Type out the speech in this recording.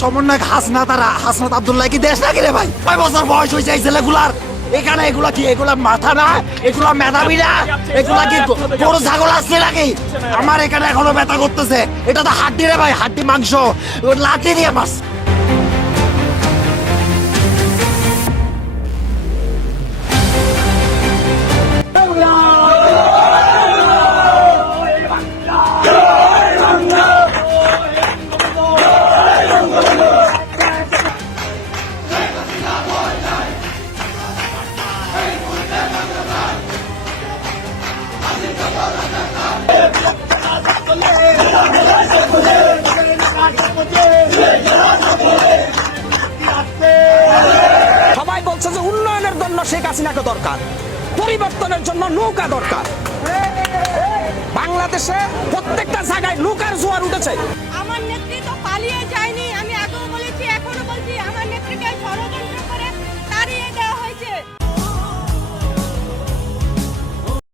সমন্বয়ক হাসনাত আব্দুল্লাহ কি দেশ নাকি রে ভাই? 5 বছর বয়স হয়েছে এই ছেলেগুলার। এখানে এগুলা কি? এগুলা মাথা না? এগুলা মেধাবী না? এগুলা কি গরু ছাগল আসছে নাকি? আমার এখানে এখনো ব্যথা করতেছে। এটা তো হাড্ডি রে ভাই, হাড্ডি মাংস লাঠি দিয়ে মাছ। সবাই বলছে যে উন্নয়নের জন্য শেখ হাসিনাকে দরকার, পরিবর্তনের জন্য নৌকা দরকার। বাংলাদেশে প্রত্যেকটা জায়গায় নৌকার জোয়ার উঠেছে। আমার নেতৃত্ব